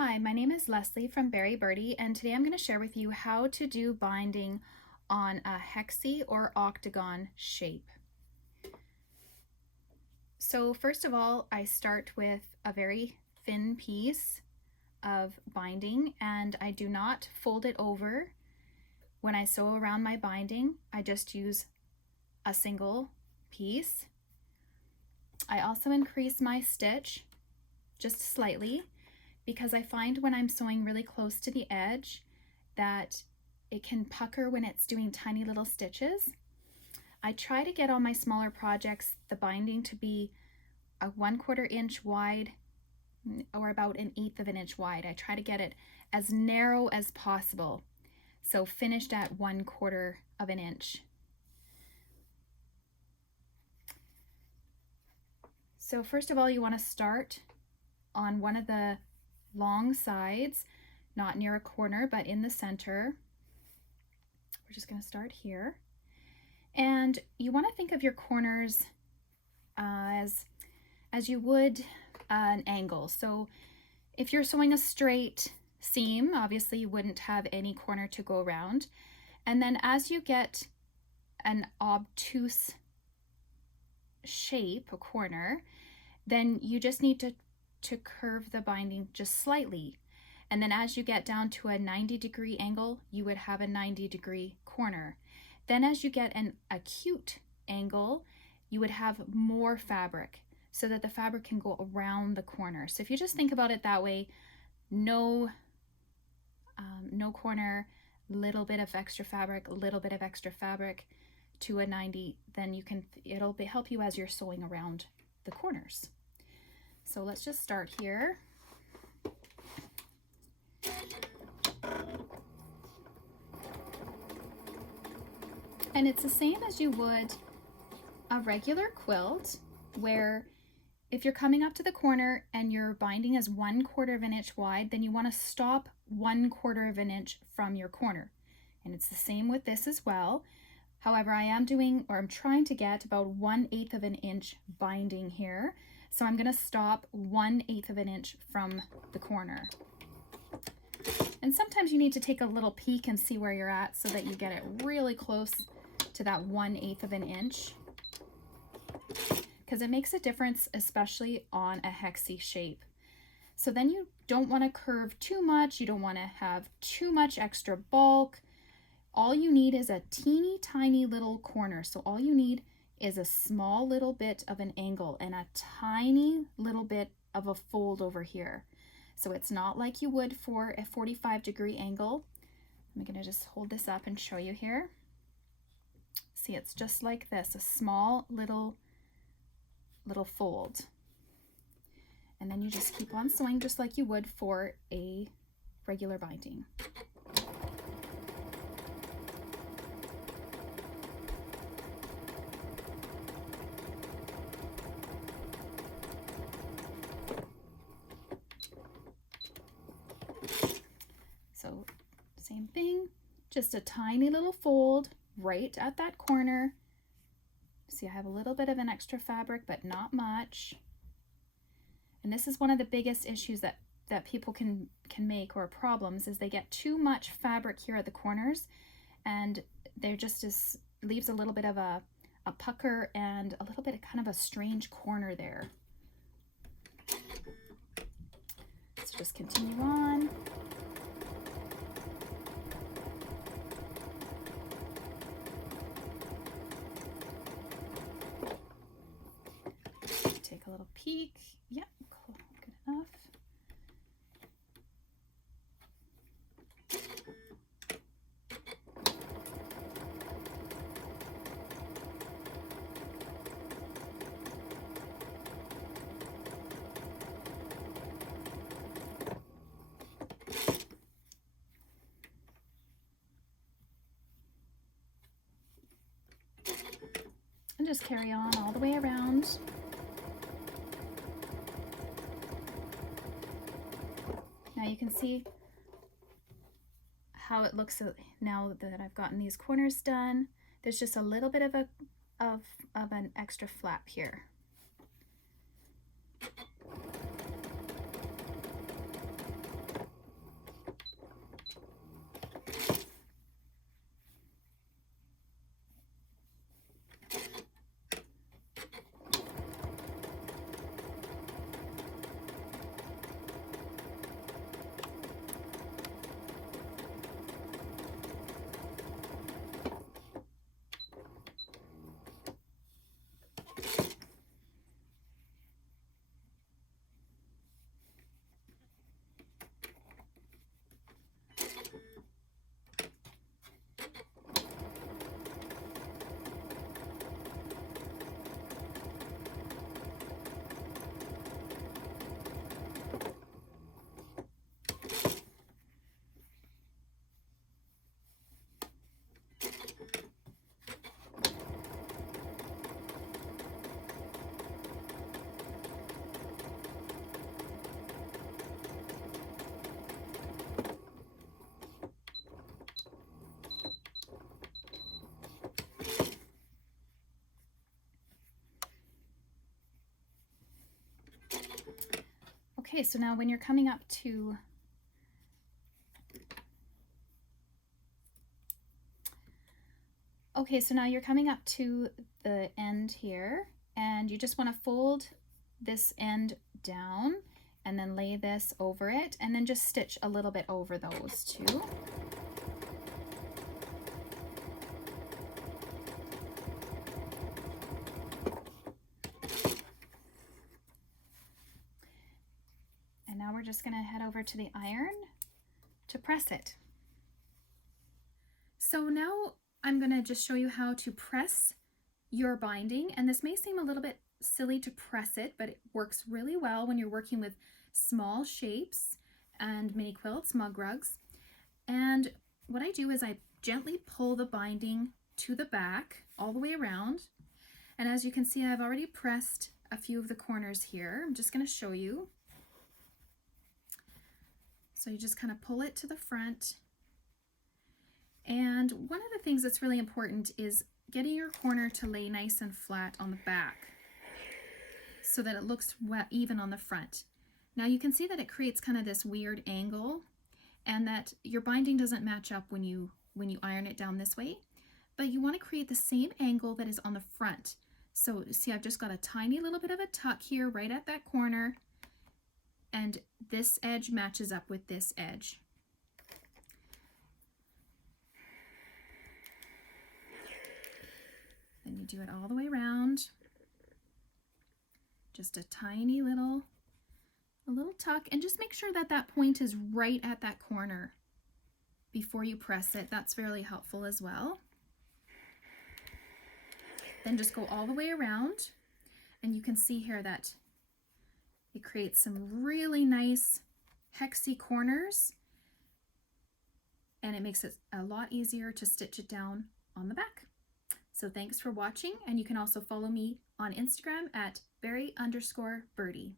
Hi, my name is Leslie from Berry Birdie, and today I'm going to share with you how to do binding on a hexi or octagon shape. So first of all, I start with a very thin piece of binding, and I do not fold it over. When I sew around my binding, I just use a single piece. I also increase my stitch just slightly, because I find when I'm sewing really close to the edge that it can pucker when it's doing tiny little stitches. I try to get on my smaller projects the binding to be a 1/4 inch wide or about 1/8 of an inch wide. I try to get it as narrow as possible, so finished at 1/4 of an inch. So first of all, you want to start on one of the long sides, not near a corner, but in the center. We're just going to start here. And you want to think of your corners as you would an angle. So if you're sewing a straight seam, obviously you wouldn't have any corner to go around. And then as you get an obtuse shape, a corner, then you just need to curve the binding just slightly. And then as you get down to a 90-degree angle, you would have a 90-degree corner. Then as you get an acute angle, you would have more fabric so that the fabric can go around the corner. So if you just think about it that way, no corner, little bit of extra fabric, to a 90, then it'll help you as you're sewing around the corners. So let's just start here. And it's the same as you would a regular quilt, where if you're coming up to the corner and your binding is 1/4 of an inch wide, then you want to stop 1/4 of an inch from your corner. And it's the same with this as well. However, I'm trying to get about 1/8 of an inch binding here. So I'm going to stop 1/8 of an inch from the corner. And sometimes you need to take a little peek and see where you're at so that you get it really close to that 1/8 of an inch, because it makes a difference, especially on a hexi shape. So then you don't want to curve too much. You don't want to have too much extra bulk. All you need is a teeny tiny little corner. So all you need is a small little bit of an angle and a tiny little bit of a fold over here. So it's not like you would for a 45-degree angle. I'm going to just hold this up and show you here. See, it's just like this, a small little fold. And then you just keep on sewing just like you would for a regular binding. So same thing, just a tiny little fold right at that corner. See, I have a little bit of an extra fabric, but not much. And this is one of the biggest issues that people can make, or problems, is they get too much fabric here at the corners, and there just leaves a little bit of a pucker and a little bit of kind of a strange corner there. So just continue on. Take a little peek. Yep, cool, good enough. And just carry on all the way around. Now you can see how it looks now that I've gotten these corners done. There's just a little bit of an extra flap here. Okay, so now when you're coming up to the end here, and you just want to fold this end down and then lay this over it, and then just stitch a little bit over those two. And now we're just going to head over to the iron to press it. So now I'm going to just show you how to press your binding, and this may seem a little bit silly to press it, but it works really well when you're working with small shapes and mini quilts, mug rugs. And what I do is I gently pull the binding to the back all the way around, and as you can see, I've already pressed a few of the corners here. I'm just going to show you. So you just kind of pull it to the front. And one of the things that's really important is getting your corner to lay nice and flat on the back so that it looks even on the front. Now you can see that it creates kind of this weird angle, and that your binding doesn't match up when you iron it down this way, but you want to create the same angle that is on the front. So see, I've just got a tiny little bit of a tuck here right at that corner, and this edge matches up with this edge. Then you do it all the way around. Just a tiny little tuck, and just make sure that that point is right at that corner before you press it. That's really helpful as well. Then just go all the way around, and you can see here that it creates some really nice hexy corners, and it makes it a lot easier to stitch it down on the back. So thanks for watching, and you can also follow me on Instagram at berry_birdie.